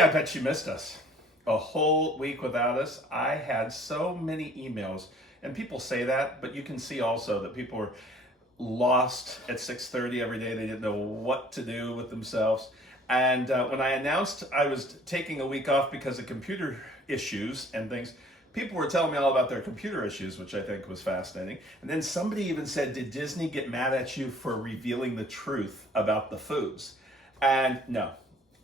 I bet you missed us. A whole week without us. I had so many emails, and people say that, but you can see also that people were lost at 6:30 every day. They didn't know what to do with themselves. And when I announced I was taking a week off because of computer issues and things, people were telling me all about their computer issues, which I think was fascinating. And then somebody even said, did Disney get mad at you for revealing the truth about the foods? And no,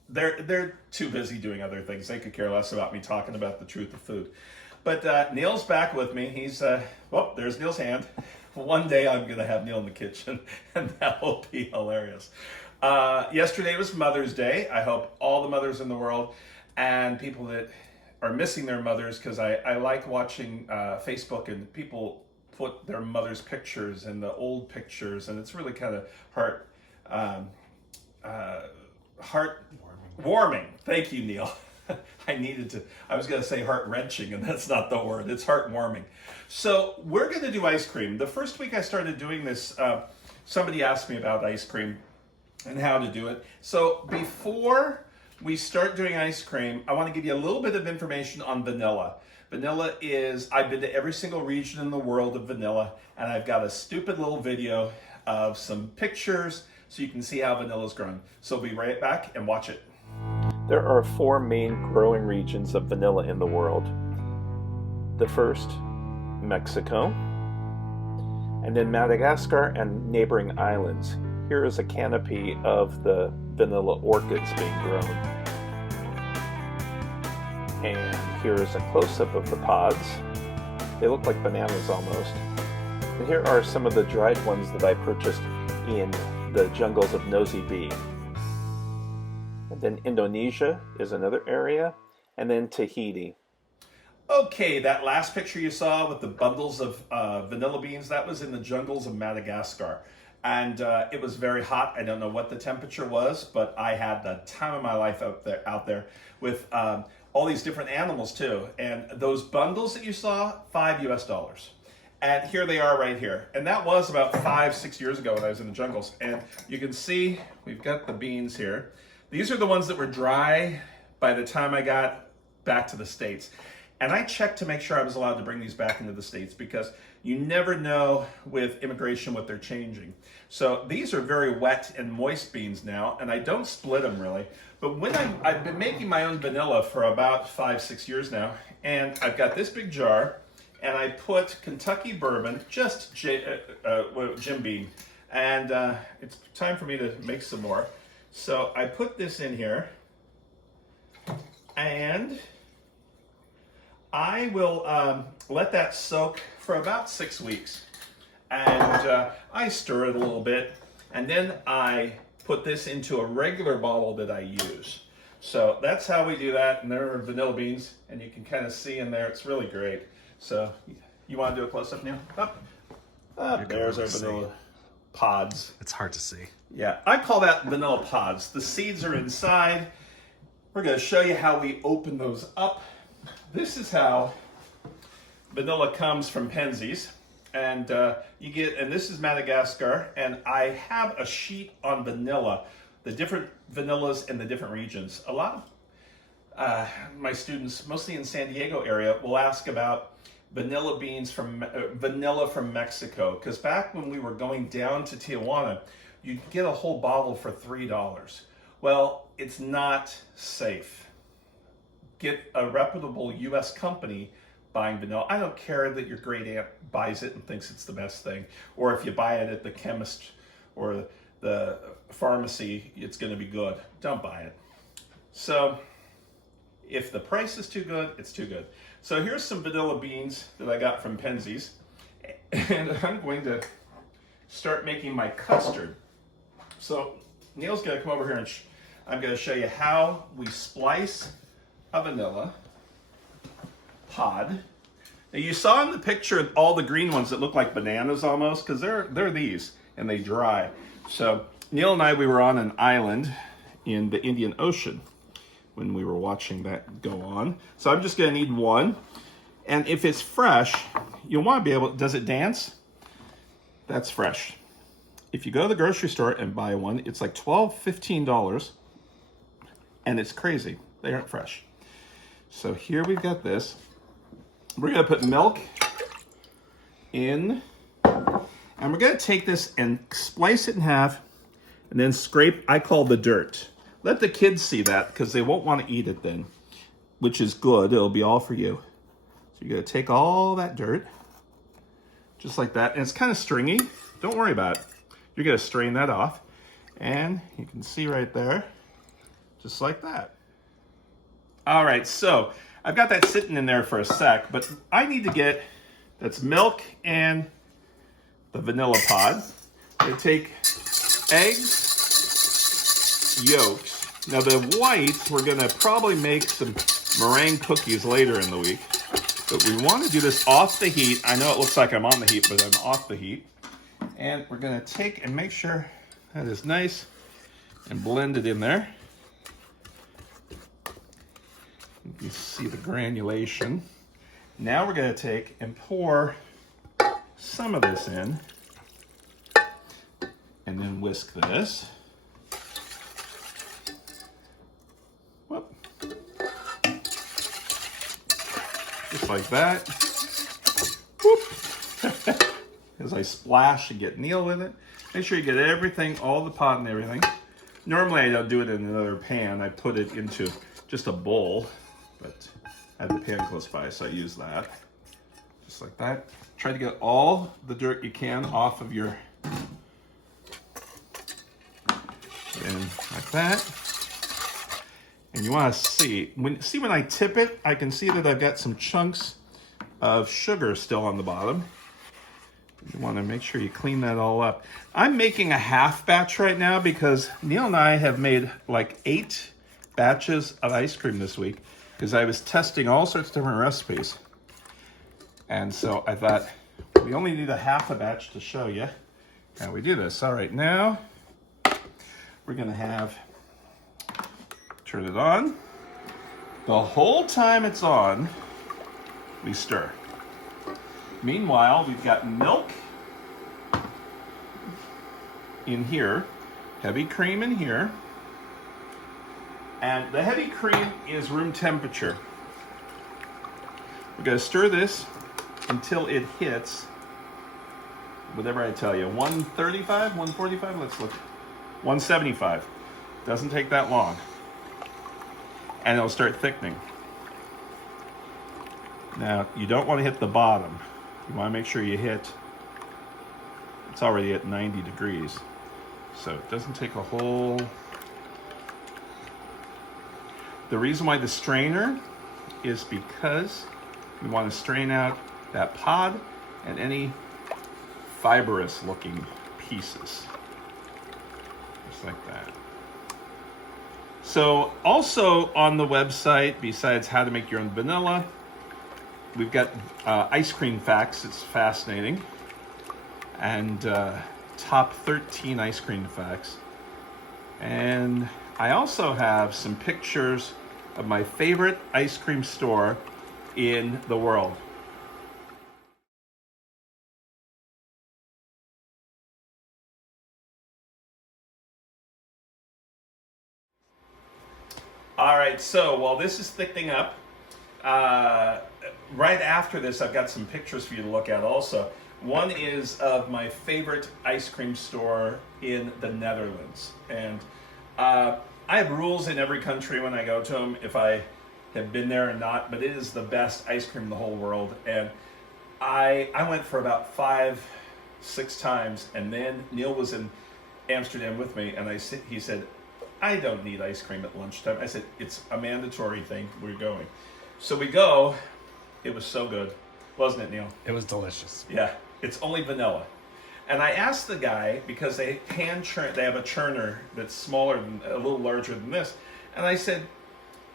they're too busy doing other things. They could care less about me talking about the truth of food. But Neil's back with me. He's, there's Neil's hand. One day I'm going to have Neil in the kitchen, and that will be hilarious. Yesterday was Mother's Day. I hope all the mothers in the world and people that are missing their mothers, because I like watching Facebook and people put their mother's pictures and the old pictures, and it's really kind of heart-warming. Thank you, Neil. I was going to say heart-wrenching, and that's not the word. It's heart-warming. So we're going to do ice cream. The first week I started doing this, somebody asked me about ice cream and how to do it. So before we start doing ice cream, I want to give you a little bit of information on vanilla. Vanilla is, I've been to every single region in the world of vanilla, and I've got a stupid little video of some pictures so you can see how vanilla is grown. So be right back and watch it. There are 4 main growing regions of vanilla in the world. The first, Mexico, and then Madagascar and neighboring islands. Here is a canopy of the vanilla orchids being grown. And here is a close-up of the pods. They look like bananas almost. And here are some of the dried ones that I purchased in the jungles of Nosy Be. And then Indonesia is another area, and then Tahiti. Okay, that last picture you saw with the bundles of vanilla beans, that was in the jungles of Madagascar. And it was very hot. I don't know what the temperature was, but I had the time of my life out there with all these different animals too. And those bundles that you saw, $5 US. And here they are right here. And that was about 5-6 years ago when I was in the jungles. And you can see we've got the beans here. These are the ones that were dry by the time I got back to the States. And I checked to make sure I was allowed to bring these back into the States, because you never know with immigration what they're changing. So these are very wet and moist beans now, and I don't split them really. But when I've been making my own vanilla for about 5-6 years now, and I've got this big jar, and I put Kentucky bourbon, just Jim Beam, and it's time for me to make some more. So I put this in here, and I will let that soak for about 6 weeks. And I stir it a little bit, and then I put this into a regular bottle that I use. So that's how we do that, and there are vanilla beans, and you can kind of see in there, it's really great. So you want to do a close-up now? There's our vanilla pods. It's hard to see. Yeah, I call that vanilla pods. The seeds are inside. We're going to show you how we open those up. This is how vanilla comes from Penzies. And and this is Madagascar, and I have a sheet on vanilla, the different vanillas in the different regions. A lot of my students, mostly in San Diego area, will ask about vanilla beans vanilla from Mexico, because back when we were going down to Tijuana, you'd get a whole bottle for $3. Well, it's not safe. Get a reputable U.S. company buying vanilla. I don't care that your great aunt buys it and thinks it's the best thing, or if you buy it at the chemist or the pharmacy, it's going to be good. Don't buy it. So if the price is too good, it's too good. So here's some vanilla beans that I got from Penzies, and I'm going to start making my custard. So Neil's going to come over here, and I'm going to show you how we splice a vanilla pod. Now you saw in the picture all the green ones that look like bananas almost, because they're these, and they dry. So Neil and I, we were on an island in the Indian Ocean when we were watching that go on. So I'm just going to need one. And if it's fresh, you'll want to be able, does it dance? That's fresh. If you go to the grocery store and buy one, it's like $12, $15, and it's crazy. they aren't fresh. So here we've got this. We're gonna put milk in, and we're gonna take this and splice it in half and then scrape, I call the dirt. Let the kids see that because they won't want to eat it then, which is good. It'll be all for you. So you're gonna take all that dirt, just like that. And it's kind of stringy. Don't worry about it. You're gonna strain that off. And you can see right there, just like that. All right, so I've got that sitting in there for a sec, but I need to get, that's milk and the vanilla pod. I take eggs, yolks. Now the whites, we're gonna probably make some meringue cookies later in the week, but we wanna do this off the heat. I know it looks like I'm on the heat, but I'm off the heat. And we're gonna take and make sure that is nice and blend it in there. You can see the granulation. Now we're gonna take and pour some of this in and then whisk this. Whoop. Just like that. Whoop. As I splash and get Neil with it. Make sure you get everything, all the pot and everything. Normally I don't do it in another pan. I put it into just a bowl, but I have the pan close by, so I use that. Just like that. Try to get all the dirt you can off of your, and like that. And you want to see when I tip it, I can see that I've got some chunks of sugar still on the bottom. You want to make sure you clean that all up. I'm making a half batch right now because Neil and I have made like 8 batches of ice cream this week because I was testing all sorts of different recipes. And so I thought we only need a half a batch to show you how we do this. All right, now we're going to turn it on. The whole time it's on, we stir. Meanwhile, we've got milk in here, heavy cream in here, and the heavy cream is room temperature. We're going to stir this until it hits whatever I tell you, 135, 145, let's look, 175. Doesn't take that long. And it'll start thickening. Now, you don't want to hit the bottom. You want to make sure you hit, it's already at 90 degrees. So it doesn't take a whole, the reason why the strainer is because we want to strain out that pod and any fibrous looking pieces. Just like that. So also on the website, besides how to make your own vanilla, we've got ice cream facts. It's fascinating. And top 13 ice cream facts. And I also have some pictures of my favorite ice cream store in the world. All right, so while this is thickening up, right after this, I've got some pictures for you to look at also. One is of my favorite ice cream store in the Netherlands. And I have rules in every country when I go to them, if I have been there or not, but it is the best ice cream in the whole world. And I went for about 5-6 times, and then Neil was in Amsterdam with me, and he said, I don't need ice cream at lunchtime. I said, it's a mandatory thing, we're going. So we go, it was so good. Wasn't it, Neil? It was delicious. Yeah, it's only vanilla. And I asked the guy, because they hand churn, they have a churner that's smaller, a little larger than this. And I said,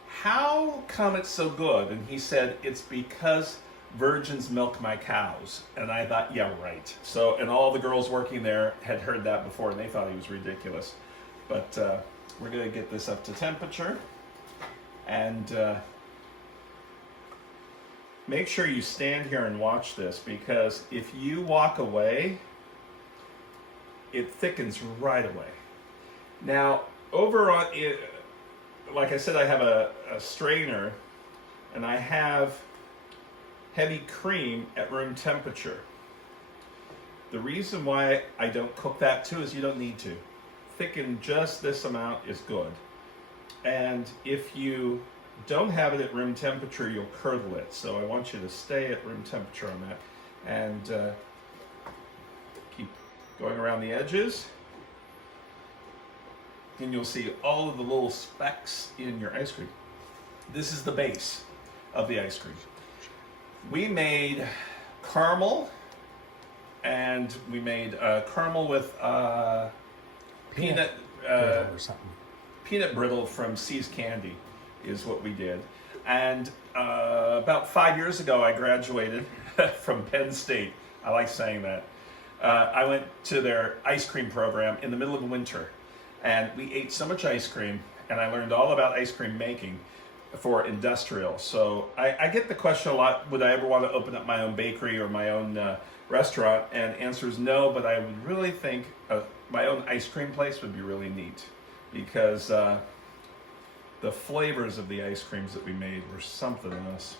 how come it's so good? And he said, it's because virgins milk my cows. And I thought, yeah, right. So, and all the girls working there had heard that before, and they thought he was ridiculous. But we're going to get this up to temperature. And make sure you stand here and watch this, because if you walk away, it thickens right away. Now, over on it, like I said, I have a strainer, and I have heavy cream at room temperature. The reason why I don't cook that too is you don't need to. Thicken just this amount is good. And if you don't have it at room temperature, you'll curdle it. So I want you to stay at room temperature on that. And keep going around the edges. And you'll see all of the little specks in your ice cream. This is the base of the ice cream. We made caramel, and we made caramel with peanut or something. Peanut brittle from See's Candy is what we did. And about 5 years ago, I graduated from Penn State. I like saying that. I went to their ice cream program in the middle of winter, and we ate so much ice cream, and I learned all about ice cream making for industrial. So I get the question a lot, would I ever want to open up my own bakery or my own restaurant? And answer is no, but I would really think my own ice cream place would be really neat, because the flavors of the ice creams that we made were something else.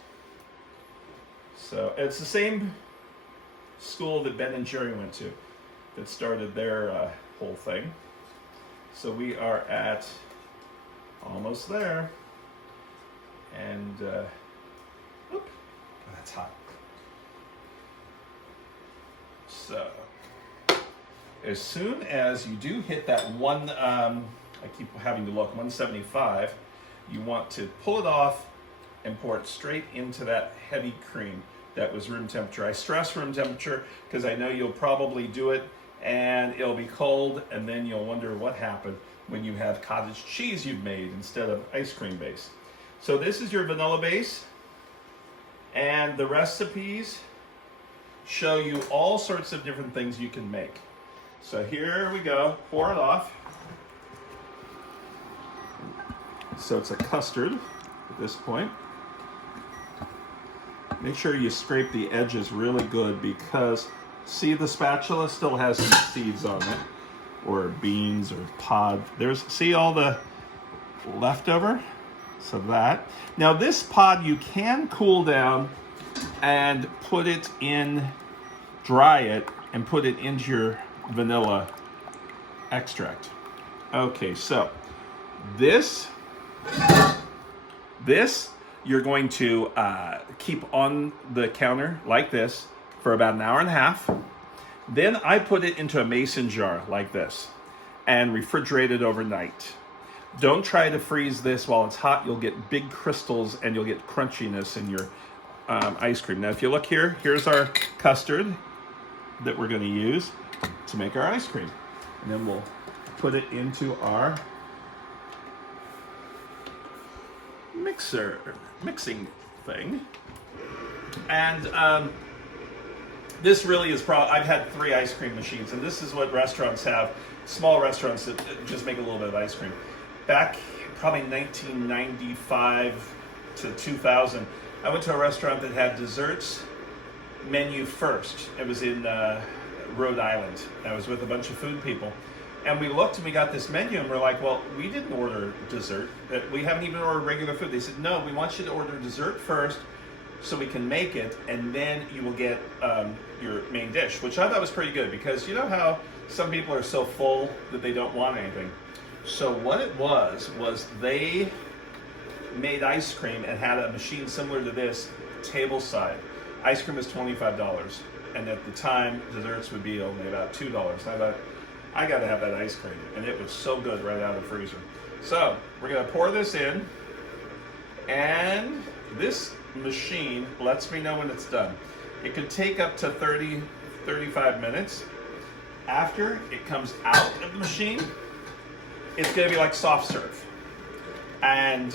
So it's the same school that Ben and Jerry went to that started their whole thing. So we are at almost there. And, whoop, oh, that's hot. So, as soon as you do hit that one, I keep having to look, 175, you want to pull it off and pour it straight into that heavy cream that was room temperature. I stress room temperature because I know you'll probably do it and it'll be cold, and then you'll wonder what happened when you have cottage cheese you've made instead of ice cream base. So this is your vanilla base, and the recipes show you all sorts of different things you can make. So here we go, pour it off. So it's a custard at this point. Make sure you scrape the edges really good, because see, the spatula still has some seeds on it, or beans or pod. See all the leftover? So that. Now this pod you can cool down and put it in, dry it, and put it into your vanilla extract. Okay, so this you're going to keep on the counter like this for about an hour and a half. Then I put it into a mason jar like this and refrigerate it overnight. Don't try to freeze this while it's hot. You'll get big crystals and you'll get crunchiness in your ice cream. Now, if you look here, here's our custard that we're going to use to make our ice cream. And then we'll put it into our mixing thing. And this really is I've had 3 ice cream machines, and this is what restaurants have, small restaurants that just make a little bit of ice cream. Back probably 1995 to 2000, I went to a restaurant that had desserts menu first. It was in Rhode Island. I was with a bunch of food people. And we looked and we got this menu and we're like, well, we didn't order dessert. We haven't even ordered regular food. They said, no, we want you to order dessert first so we can make it, and then you will get your main dish, which I thought was pretty good, because you know how some people are so full that they don't want anything. So what it was they made ice cream and had a machine similar to this, table side. Ice cream was $25, and at the time, desserts would be only about $2. I thought, I gotta have that ice cream, and it was so good right out of the freezer. So we're gonna pour this in, and this machine lets me know when it's done. It could take up to 35 minutes. After it comes out of the machine, it's gonna be like soft serve. And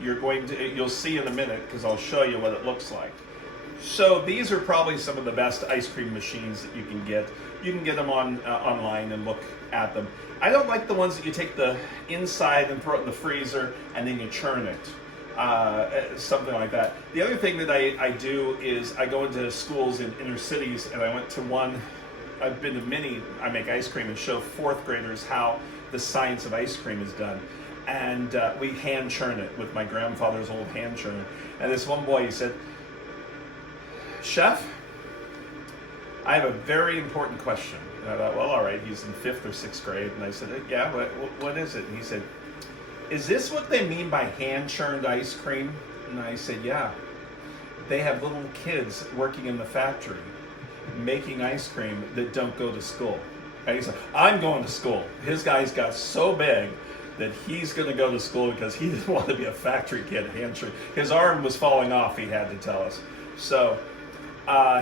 you'll see in a minute, because I'll show you what it looks like. So these are probably some of the best ice cream machines that you can get. You can get them online and look at them. I don't like the ones that you take the inside and throw it in the freezer and then you churn it. Something like that. The other thing that I do is I go into schools in inner cities, and I went to one, I've been to many, I make ice cream and show 4th graders how the science of ice cream is done. and we hand churn it with my grandfather's old hand churner. And this one boy, he said, "Chef, I have a very important question." And I thought, well, all right, he's in 5th or 6th grade. And I said, "Yeah, what is it?" And he said, "Is this what they mean by hand churned ice cream?" And I said, "Yeah. They have little kids working in the factory making ice cream that don't go to school." And he said, "I'm going to school." His guys got so big that he's going to go to school because he didn't want to be a factory kid hand churn. His arm was falling off, he had to tell us. So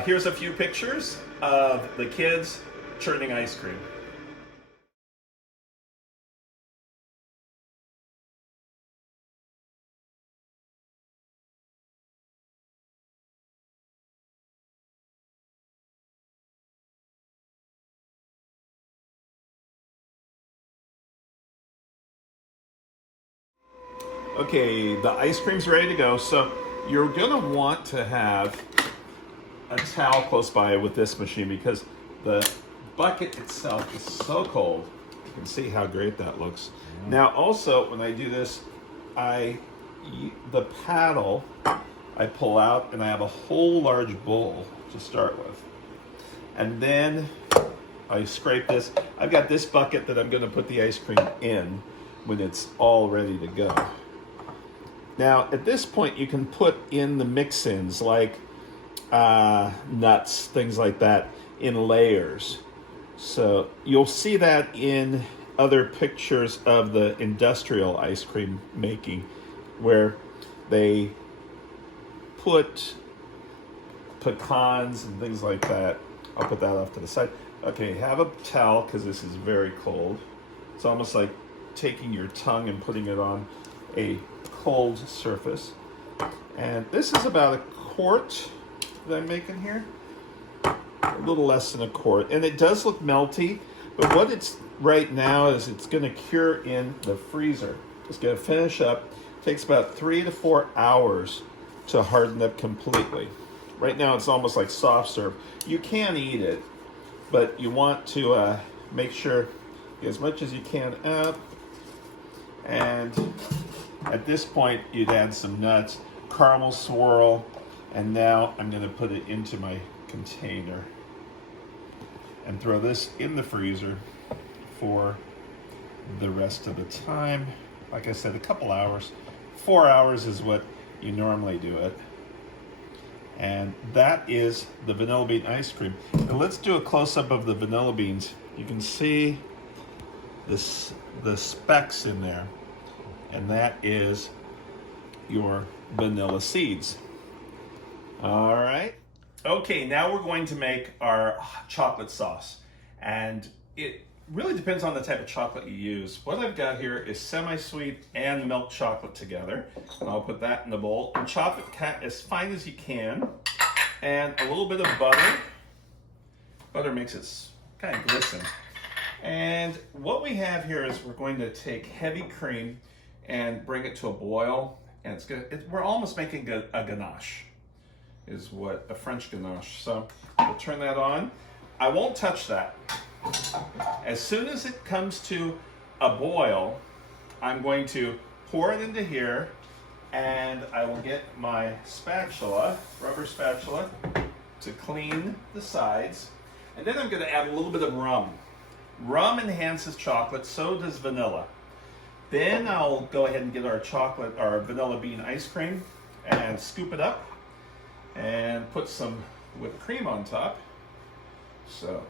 here's a few pictures of the kids churning ice cream. Okay, the ice cream's ready to go. So you're gonna want to have a towel close by with this machine because the bucket itself is so cold. You can see how great that looks. Now also, when I do this, the paddle I pull out and I have a whole large bowl to start with. And then I scrape this. I've got this bucket that I'm gonna put the ice cream in when it's all ready to go. Now, at this point, you can put in the mix-ins like nuts, things like that, in layers. So you'll see that in other pictures of the industrial ice cream making where they put pecans and things like that. I'll put that off to the side. Okay, have a towel because this is very cold. It's almost like taking your tongue and putting it on a cold surface. And this is about a quart that I'm making here. A little less than a quart. And it does look melty, but what it's right now is it's gonna cure in the freezer. It's gonna finish up. It takes about 3 to 4 hours to harden up completely. Right now it's almost like soft serve. You can eat it, but you want to make sure get as much as you can up. And at this point, you'd add some nuts, caramel swirl, and now I'm gonna put it into my container and throw this in the freezer for the rest of the time. Like I said, a couple hours. 4 hours is what you normally do it. And that is the vanilla bean ice cream. Now let's do a close-up of the vanilla beans. You can see the specks in there. And that is your vanilla seeds. All right. Okay, now we're going to make our chocolate sauce. And it really depends on the type of chocolate you use. What I've got here is semi-sweet and milk chocolate together. And I'll put that in the bowl. And chop it as fine as you can. And a little bit of butter. Butter makes it kind of glisten. And what we have here is we're going to take heavy cream and bring it to a boil, and we're almost making a ganache, is what a French ganache. So we'll turn that on. I won't touch that. As soon as it comes to a boil, I'm going to pour it into here, and I will get my spatula, rubber spatula, to clean the sides, and then I'm going to add a little bit of rum. Rum enhances chocolate, so does vanilla. Then I'll go ahead and get our vanilla bean ice cream and scoop it up and put some whipped cream on top. So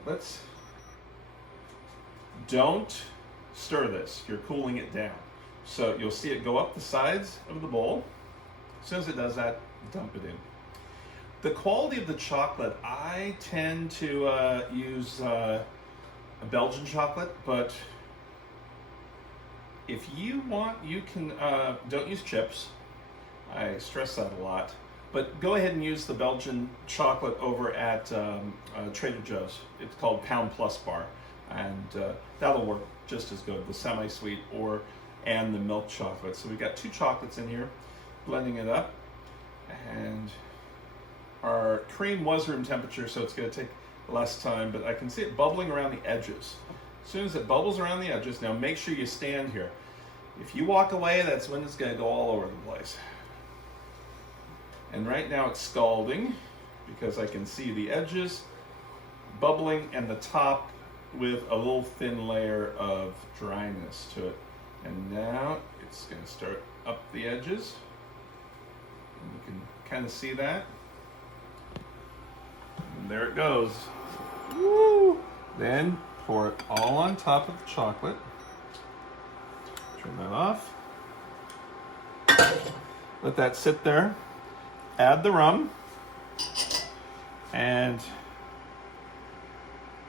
don't stir this, you're cooling it down. So you'll see it go up the sides of the bowl. As soon as it does that, dump it in. The quality of the chocolate, I tend to use a Belgian chocolate, but if you want, you can, don't use chips. I stress that a lot. But go ahead and use the Belgian chocolate over at Trader Joe's. It's called Pound Plus Bar. And that'll work just as good, the semi-sweet and the milk chocolate. So we've got 2 chocolates in here, blending it up. And our cream was room temperature, so it's gonna take less time, but I can see it bubbling around the edges. As soon as it bubbles around the edges, now make sure you stand here. If you walk away, that's when it's going to go all over the place. And right now it's scalding because I can see the edges bubbling and the top with a little thin layer of dryness to it. And now it's going to start up the edges. And you can kind of see that. And there it goes. Woo! Then pour it all on top of the chocolate. Turn that off. Let that sit there. Add the rum. And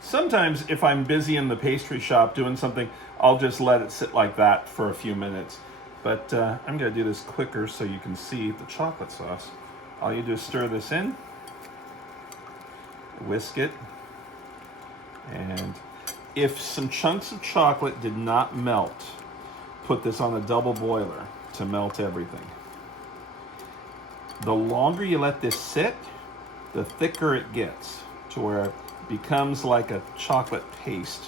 sometimes if I'm busy in the pastry shop doing something, I'll just let it sit like that for a few minutes. But I'm going to do this quicker so you can see the chocolate sauce. All you do is stir this in, whisk it, and if some chunks of chocolate did not melt, put this on a double boiler to melt everything. The longer you let this sit, the thicker it gets to where it becomes like a chocolate paste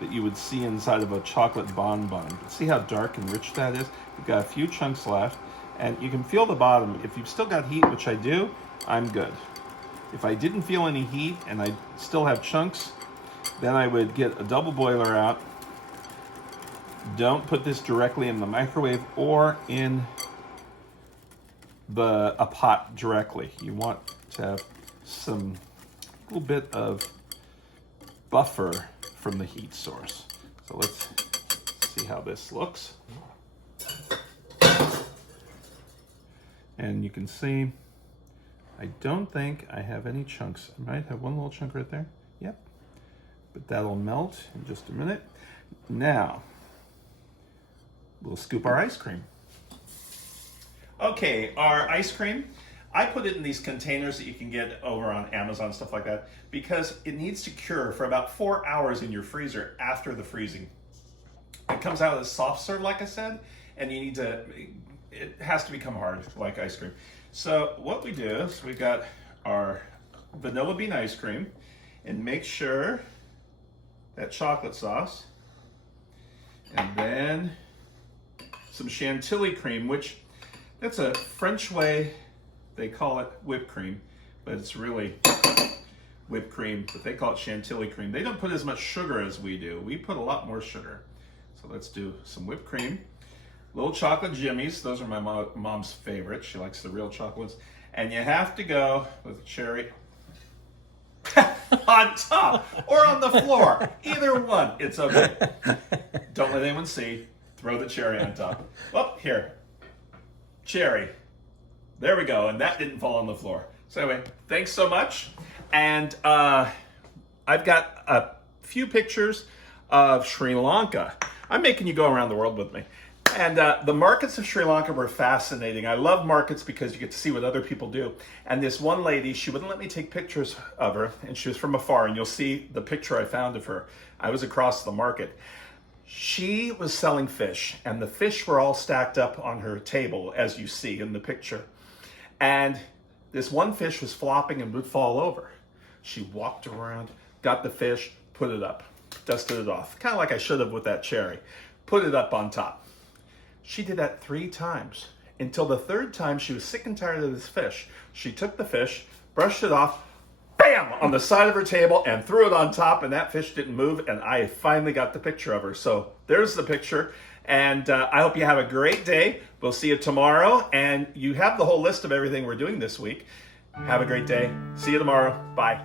that you would see inside of a chocolate bonbon. See how dark and rich that is? You've got a few chunks left, and you can feel the bottom. If you've still got heat, which I do, I'm good. If I didn't feel any heat and I still have chunks, then I would get a double boiler out. Don't put this directly in the microwave or in a pot directly. You want to have some little bit of buffer from the heat source. So let's see how this looks. And you can see, I don't think I have any chunks. I might have one little chunk right there. Yep. But that'll melt in just a minute. Now, we'll scoop our ice cream. Okay, our ice cream, I put it in these containers that you can get over on Amazon, stuff like that, because it needs to cure for about 4 hours in your freezer after the freezing. It comes out as soft serve, like I said, and you need to, it has to become hard, like ice cream. So what we do is we got our vanilla bean ice cream, and make sure that chocolate sauce, and then some chantilly cream, which that's a French way, they call it whipped cream, but it's really whipped cream, but they call it chantilly cream. They don't put as much sugar as we do. We put a lot more sugar. So let's do some whipped cream. Little chocolate jimmies, those are my mom's favorite. She likes the real chocolates. And you have to go with a cherry on top or on the floor. Either one, it's okay. Don't let anyone see. Throw the cherry on top. Oh, here. Cherry. There we go, and that didn't fall on the floor. So anyway, thanks so much. And I've got a few pictures of Sri Lanka. I'm making you go around the world with me. And the markets of Sri Lanka were fascinating. I love markets because you get to see what other people do. And this one lady, she wouldn't let me take pictures of her, and she was from afar, and you'll see the picture I found of her. I was across the market. She was selling fish, and the fish were all stacked up on her table, as you see in the picture. And this one fish was flopping and would fall over. She walked around, got the fish, put it up, dusted it off, kind of like I should have with that cherry. Put it up on top. She did that 3 times, until the 3rd time she was sick and tired of this fish. She took the fish, brushed it off, bam, on the side of her table, and threw it on top, and that fish didn't move, and I finally got the picture of her. So there's the picture, and I hope you have a great day. We'll see you tomorrow, and you have the whole list of everything we're doing this week. Have a great day. See you tomorrow. Bye.